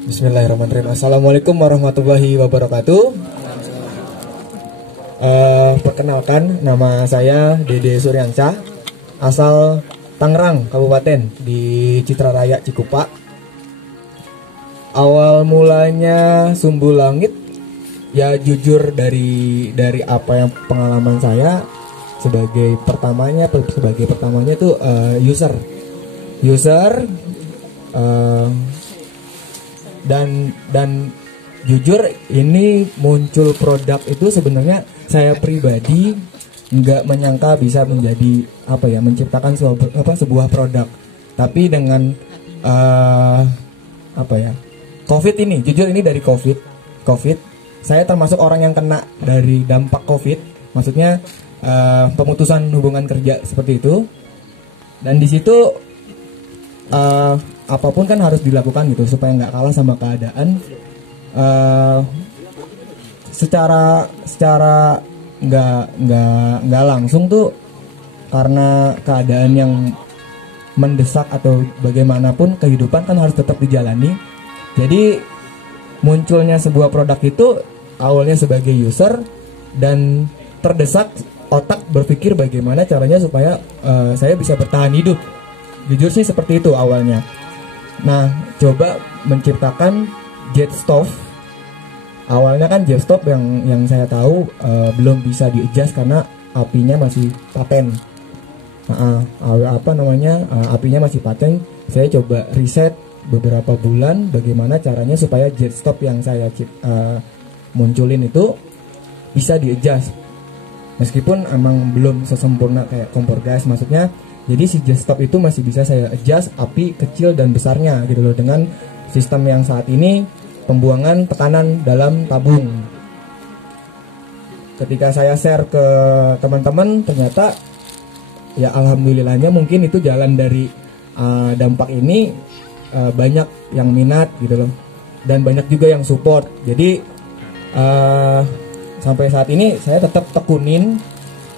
Bismillahirrahmanirrahim. Assalamualaikum warahmatullahi wabarakatuh. Perkenalkan, nama saya Dede Suryansyah, asal Tangerang Kabupaten di Citra Raya Cikupa. Awal mulanya Sumbu Langit, ya jujur dari apa yang pengalaman saya sebagai pertamanya tuh user dan jujur ini muncul produk itu sebenarnya saya pribadi nggak menyangka bisa menjadi menciptakan sebuah produk, tapi dengan COVID ini, jujur ini dari COVID saya termasuk orang yang kena dari dampak COVID, maksudnya pemutusan hubungan kerja seperti itu, dan di situ apapun kan harus dilakukan gitu supaya nggak kalah sama keadaan. Secara nggak langsung tuh, karena keadaan yang mendesak atau bagaimanapun kehidupan kan harus tetap dijalani. Jadi munculnya sebuah produk itu awalnya sebagai user dan terdesak otak berpikir bagaimana caranya supaya saya bisa bertahan hidup. Jujur sih seperti itu awalnya. Nah, coba menciptakan jet stove. Awalnya kan jet stove yang saya tahu belum bisa di-adjust karena apinya masih paten. Apinya masih paten. Saya coba riset beberapa bulan bagaimana caranya supaya jet stove yang saya munculin itu bisa di-adjust. Meskipun emang belum sesempurna kayak kompor gas, maksudnya jadi si jet stove itu masih bisa saya adjust api kecil dan besarnya gitu loh, dengan sistem yang saat ini pembuangan tekanan dalam tabung. Ketika saya share ke teman-teman, ternyata ya alhamdulillahnya mungkin itu jalan dari dampak ini, banyak yang minat gitu loh, dan banyak juga yang support. Jadi sampai saat ini saya tetap tekunin,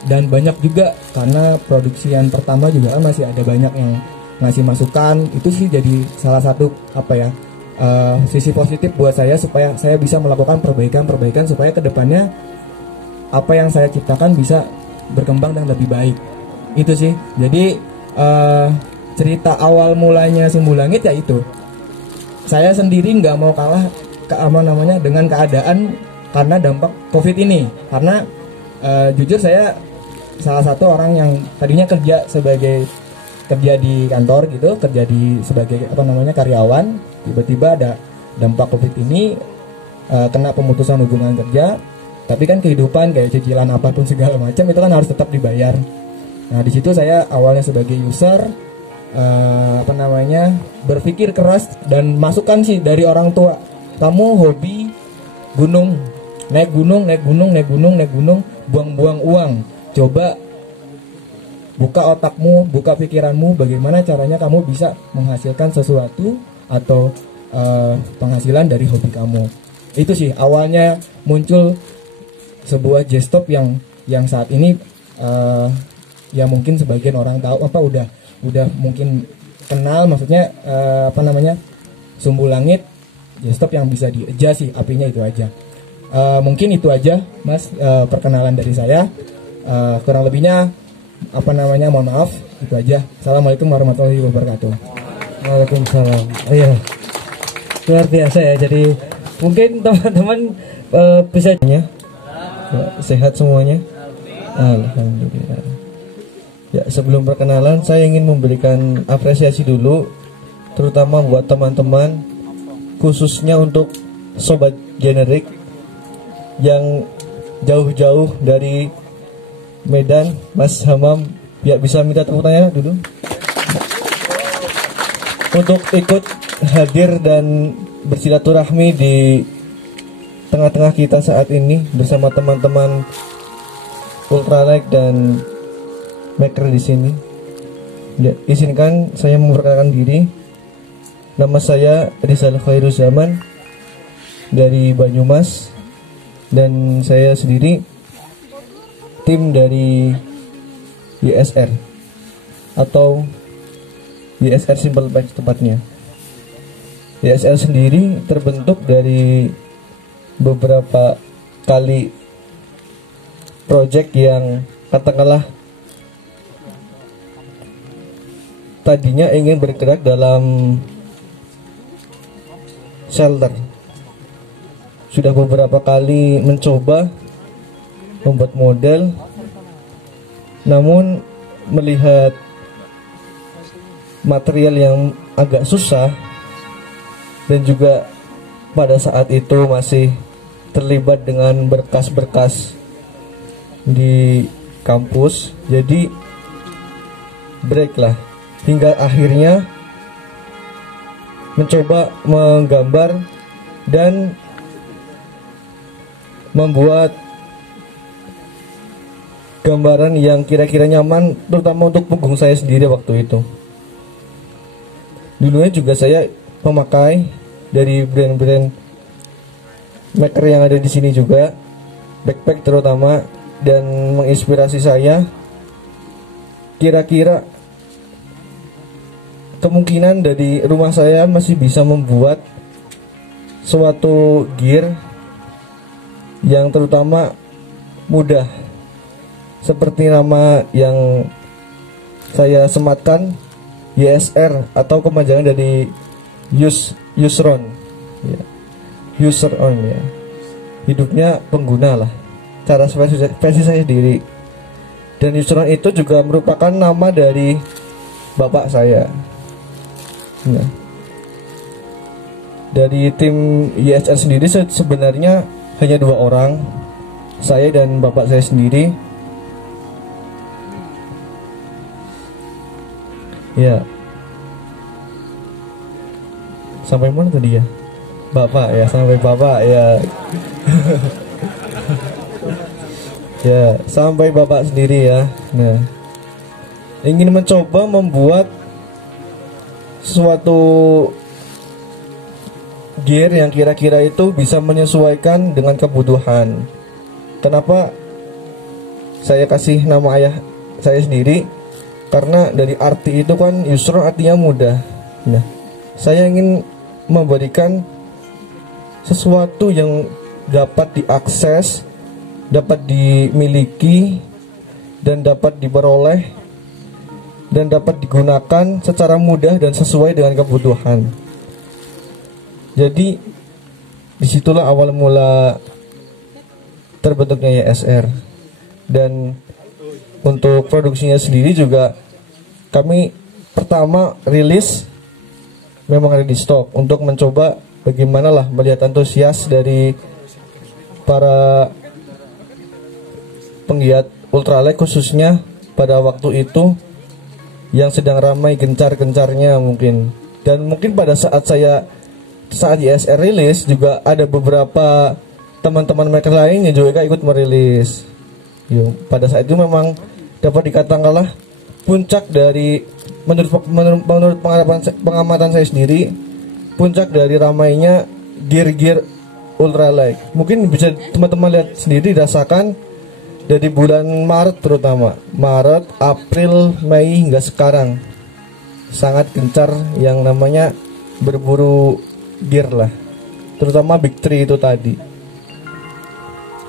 dan banyak juga karena produksian pertama juga kan masih ada banyak yang ngasih masukan. Itu sih jadi salah satu sisi positif buat saya, supaya saya bisa melakukan perbaikan supaya kedepannya apa yang saya ciptakan bisa berkembang dan lebih baik. Itu sih. Jadi cerita awal mulanya Sumbu Langit ya itu. Saya sendiri nggak mau kalah dengan keadaan karena dampak COVID ini. Karena jujur saya salah satu orang yang tadinya kerja di kantor gitu, sebagai karyawan, tiba-tiba ada dampak COVID ini, kena pemutusan hubungan kerja. Tapi kan kehidupan kayak cicilan apapun segala macam itu kan harus tetap dibayar. Nah, di situ saya awalnya sebagai user berpikir keras, dan masukan sih dari orang tua. Kamu hobi gunung, naik gunung, buang-buang uang. Coba buka otakmu, buka pikiranmu, bagaimana caranya kamu bisa menghasilkan sesuatu atau penghasilan dari hobi kamu. Itu sih awalnya muncul sebuah jet stove yang saat ini ya mungkin sebagian orang tahu udah mungkin kenal, maksudnya Sumbu Langit jet stove yang bisa di-adjust sih apinya, itu aja. Mungkin itu aja Mas, perkenalan dari saya. Kurang lebihnya mohon maaf, itu aja. Assalamualaikum warahmatullahi wabarakatuh. Waalaikumsalam. Iya, luar biasa ya. Jadi mungkin teman-teman bisa sehat semuanya. Alhamdulillah. Ya, sebelum perkenalan saya ingin memberikan apresiasi dulu, terutama buat teman-teman, khususnya untuk sobat generik yang jauh-jauh dari Medan. Mas Hamam, ya bisa minta tepuk tangan dulu untuk ikut hadir dan bersilaturahmi di tengah-tengah kita saat ini bersama teman-teman Ultralight dan Maker di sini. Ya, izinkan saya memperkenalkan diri. Nama saya Rizal Khairuzaman dari Banyumas, dan saya sendiri tim dari YSR atau YSR Simple Pack tepatnya. YSL sendiri terbentuk dari beberapa kali project yang katakanlah tadinya ingin bergerak dalam shelter. Sudah beberapa kali mencoba membuat model, namun melihat material yang agak susah dan juga pada saat itu masih terlibat dengan berkas-berkas di kampus, jadi break lah, hingga akhirnya mencoba menggambar dan membuat gambaran yang kira-kira nyaman, terutama untuk punggung saya sendiri waktu itu. Dulunya juga saya memakai dari brand-brand maker yang ada di sini juga, backpack terutama, dan menginspirasi saya. Kira-kira kemungkinan dari rumah saya masih bisa membuat suatu gear yang terutama mudah, seperti nama yang saya sematkan, YSR, atau kepanjangan dari Useron ya. Useron ya, hidupnya pengguna lah, cara versi saya sendiri. Dan Useron itu juga merupakan nama dari bapak saya. Nah, dari tim YSR sendiri sebenarnya hanya 2 orang, saya dan bapak saya sendiri. Ya, sampai mana tadi ya? Bapak ya, sampai bapak ya. Ya, sampai bapak sendiri ya. Nah, ingin mencoba membuat suatu gear yang kira-kira itu bisa menyesuaikan dengan kebutuhan. Kenapa saya kasih nama ayah saya sendiri? Karena dari arti itu kan Yusron artinya mudah. Nah, saya ingin memberikan sesuatu yang dapat diakses, dapat dimiliki, dan dapat diperoleh, dan dapat digunakan secara mudah dan sesuai dengan kebutuhan. Jadi disitulah awal mula terbentuknya YSR. Dan untuk produksinya sendiri juga kami pertama rilis memang ada di stok untuk mencoba bagaimana lah melihat antusias dari para penggiat ultralight, khususnya pada waktu itu yang sedang ramai gencar-gencarnya mungkin. Dan mungkin pada saat YSR rilis juga ada beberapa teman-teman mereka lain yang juga ikut merilis. Pada saat itu memang dapat dikatakanlah puncak dari menurut pengamatan saya sendiri, puncak dari ramainya gear-gear ultralight. Mungkin bisa teman-teman lihat sendiri, rasakan dari bulan Maret, terutama Maret, April, Mei hingga sekarang sangat gencar yang namanya berburu gear lah, terutama Big 3 itu tadi.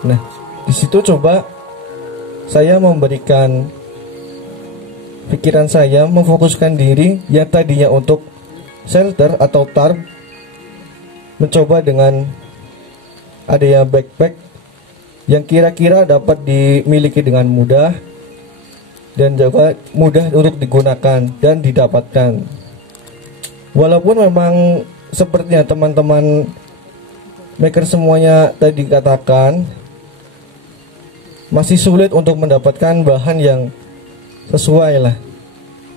Nah, di situ coba saya memberikan pikiran saya, memfokuskan diri yang tadinya untuk shelter atau tarp, mencoba dengan adanya backpack yang kira-kira dapat dimiliki dengan mudah dan juga mudah untuk digunakan dan didapatkan. Walaupun memang sepertinya teman-teman maker semuanya tadi katakan, masih sulit untuk mendapatkan bahan yang sesuai lah,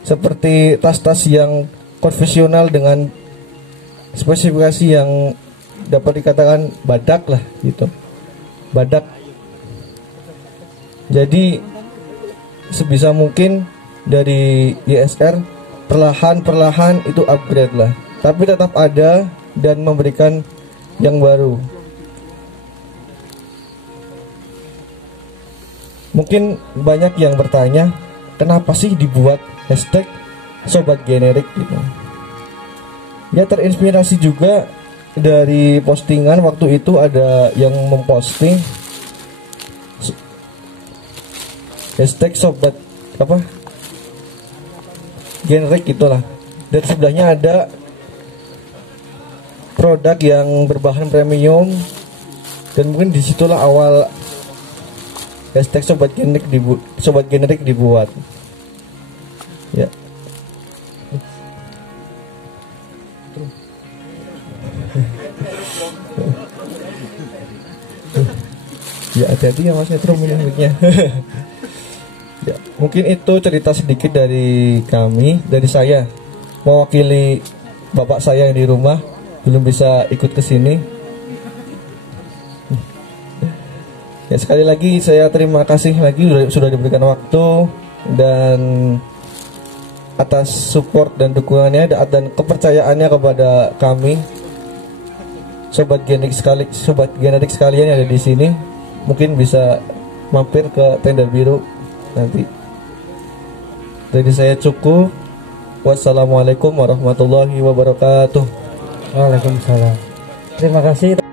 seperti tas-tas yang konvensional dengan spesifikasi yang dapat dikatakan badak lah gitu, badak. Jadi sebisa mungkin dari YSR perlahan-perlahan itu upgrade lah, tapi tetap ada dan memberikan yang baru. Mungkin banyak yang bertanya, kenapa sih dibuat hashtag sobat generik gitu. Ya terinspirasi juga dari postingan waktu itu, ada yang memposting hashtag sobat apa generic gitulah, dan sebelahnya ada produk yang berbahan premium, dan mungkin disitulah awal hashtag sobat generic dibuat ya. Ya hati-hati ya Mas Metro miliknya. Ya, mungkin itu cerita sedikit dari kami, dari saya mewakili bapak saya yang di rumah belum bisa ikut ke sini. Ya, sekali lagi saya terima kasih lagi sudah diberikan waktu dan atas support dan dukungannya dan kepercayaannya kepada kami sobat genetik sekalian yang ada di sini. Mungkin bisa mampir ke tenda biru nanti. Dari saya cukup. Wassalamualaikum warahmatullahi wabarakatuh. Waalaikumsalam. Terima kasih.